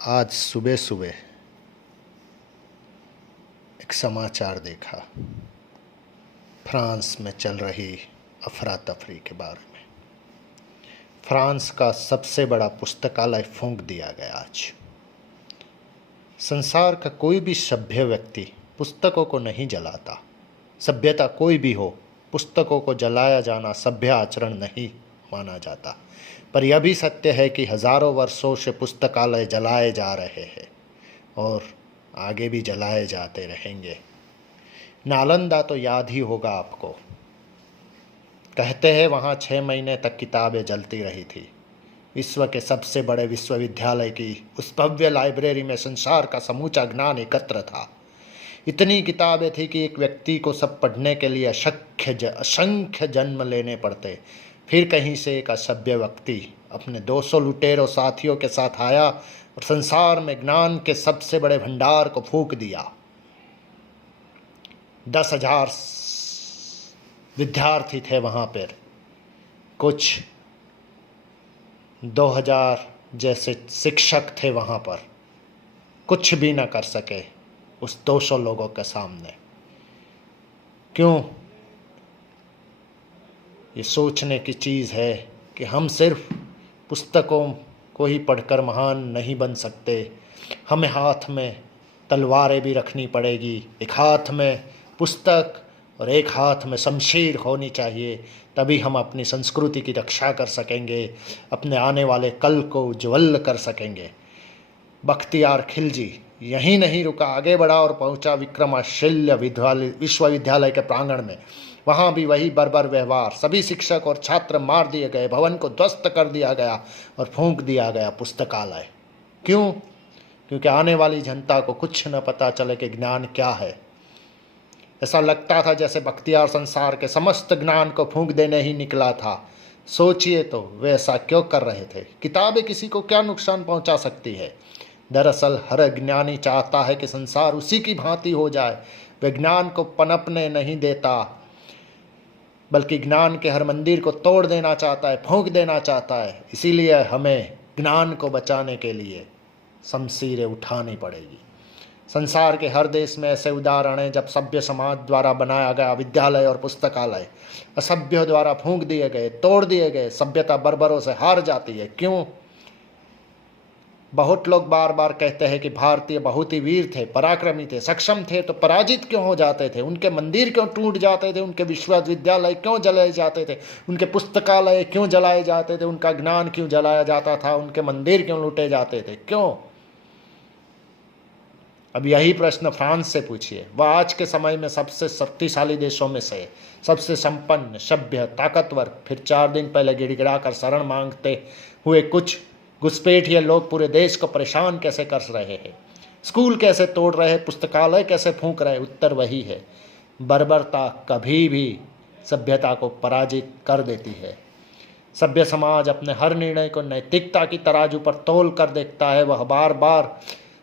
आज सुबह सुबह एक समाचार देखा फ्रांस में चल रही अफरा तफरी के बारे में। फ्रांस का सबसे बड़ा पुस्तकालय फूंक दिया गया आज। संसार का कोई भी सभ्य व्यक्ति पुस्तकों को नहीं जलाता। सभ्यता कोई भी हो, पुस्तकों को जलाया जाना सभ्य आचरण नहीं माना जाता। पर यह भी सत्य है कि हजारों वर्षों से पुस्तकालय जलाए जा रहे हैं और आगे भी जलाए जाते रहेंगे। नालंदा तो याद ही होगा आपको। कहते हैं वहाँ 6 महीने तक किताबें जलती रही थी। विश्व के सबसे बड़े विश्वविद्यालय की उस भव्य लाइब्रेरी में संसार का समूचा ज्ञान एकत्र था। इतनी किताबें थी कि एक व्यक्ति को सब पढ़ने के लिए असंख्य जन्म लेने पड़ते। फिर कहीं से एक असभ्य व्यक्ति अपने 200 लुटेरों साथियों के साथ आया और संसार में ज्ञान के सबसे बड़े भंडार को फूंक दिया। 10,000 विद्यार्थी थे वहाँ पर। कुछ 2,000 जैसे शिक्षक थे वहाँ पर। कुछ भी न कर सके उस 200 लोगों के सामने। क्यों? ये सोचने की चीज़ है कि हम सिर्फ पुस्तकों को ही पढ़कर महान नहीं बन सकते। हमें हाथ में तलवारें भी रखनी पड़ेगी। एक हाथ में पुस्तक और एक हाथ में शमशीर होनी चाहिए। तभी हम अपनी संस्कृति की रक्षा कर सकेंगे, अपने आने वाले कल को उज्ज्वल कर सकेंगे। बख्तियार खिलजी यहीं नहीं रुका, आगे बढ़ा और पहुंचा विक्रमाशिल्य विश्वविद्यालय के प्रांगण में। वहाँ भी वही बर्बर व्यवहार। सभी शिक्षक और छात्र मार दिए गए, भवन को ध्वस्त कर दिया गया और फूंक दिया गया पुस्तकालय। क्यों? क्योंकि आने वाली जनता को कुछ न पता चले कि ज्ञान क्या है। ऐसा लगता था जैसे बख्तियार संसार के समस्त ज्ञान को फूंक देने ही निकला था। सोचिए तो वे ऐसा क्यों कर रहे थे? किताबें किसी को क्या नुकसान पहुंचा सकती है? दरअसल हर ज्ञानी चाहता है कि संसार उसी की भांति हो जाए। वह ज्ञान को पनपने नहीं देता, बल्कि ज्ञान के हर मंदिर को तोड़ देना चाहता है, फूंक देना चाहता है। इसीलिए हमें ज्ञान को बचाने के लिए शमशीरें उठानी पड़ेगी। संसार के हर देश में ऐसे उदाहरण हैं जब सभ्य समाज द्वारा बनाया गया विद्यालय और पुस्तकालय असभ्यों द्वारा फूंक दिए गए, तोड़ दिए गए। सभ्यता बर्बरों से हार जाती है। क्यों? बहुत लोग बार बार कहते हैं कि भारतीय बहुत ही वीर थे, पराक्रमी थे, सक्षम थे, तो पराजित क्यों हो जाते थे? उनके मंदिर क्यों टूट जाते थे? उनके विश्वविद्यालय क्यों जलाए जाते थे? उनके पुस्तकालय क्यों जलाए जाते थे? उनका ज्ञान क्यों जलाया जाता था? उनके मंदिर क्यों लूटे जाते थे? क्यों? अब यही प्रश्न फ्रांस से पूछिए। वह आज के समय में सबसे शक्तिशाली देशों में से, सबसे संपन्न, सभ्य, ताकतवर। फिर 4 दिन पहले गिड़गिड़ा कर शरण मांगते हुए कुछ घुसपैठिए लोग पूरे देश को परेशान कैसे कर रहे हैं? स्कूल कैसे तोड़ रहे हैं? पुस्तकालय कैसे फूंक रहे हैं? उत्तर वही है, बर्बरता कभी भी सभ्यता को पराजित कर देती है। सभ्य समाज अपने हर निर्णय को नैतिकता की तराजू पर तौल कर देखता है। वह बार बार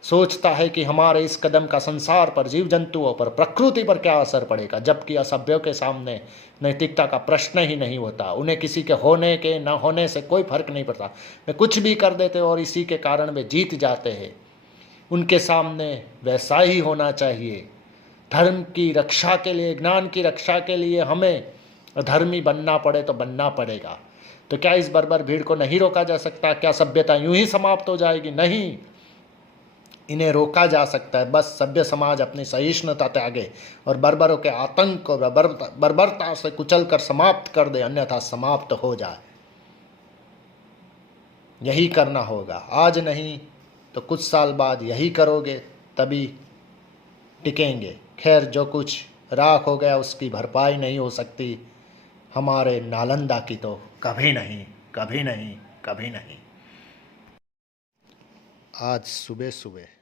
सोचता है कि हमारे इस कदम का संसार पर, जीव जंतुओं पर, प्रकृति पर क्या असर पड़ेगा। जबकि असभ्यों के सामने नैतिकता का प्रश्न ही नहीं होता। उन्हें किसी के होने के न होने से कोई फर्क नहीं पड़ता। वे कुछ भी कर देते और इसी के कारण वे जीत जाते हैं। उनके सामने वैसा ही होना चाहिए। धर्म की रक्षा के लिए, ज्ञान की रक्षा के लिए हमें अधर्मी बनना पड़े तो बनना पड़ेगा। तो क्या इस बर्बर भीड़ को नहीं रोका जा सकता? क्या सभ्यता यूं ही समाप्त हो जाएगी? नहीं, इन्हें रोका जा सकता है। बस सभ्य समाज अपनी सहिष्णुता त्यागे और बर्बरों के आतंक को बर्बरता से कुचल कर समाप्त कर दे, अन्यथा समाप्त हो जाए। यही करना होगा। आज नहीं तो कुछ साल बाद यही करोगे, तभी टिकेंगे। खैर, जो कुछ राख हो गया उसकी भरपाई नहीं हो सकती। हमारे नालंदा की तो कभी नहीं, कभी नहीं, कभी नहीं। आज सुबह सुबह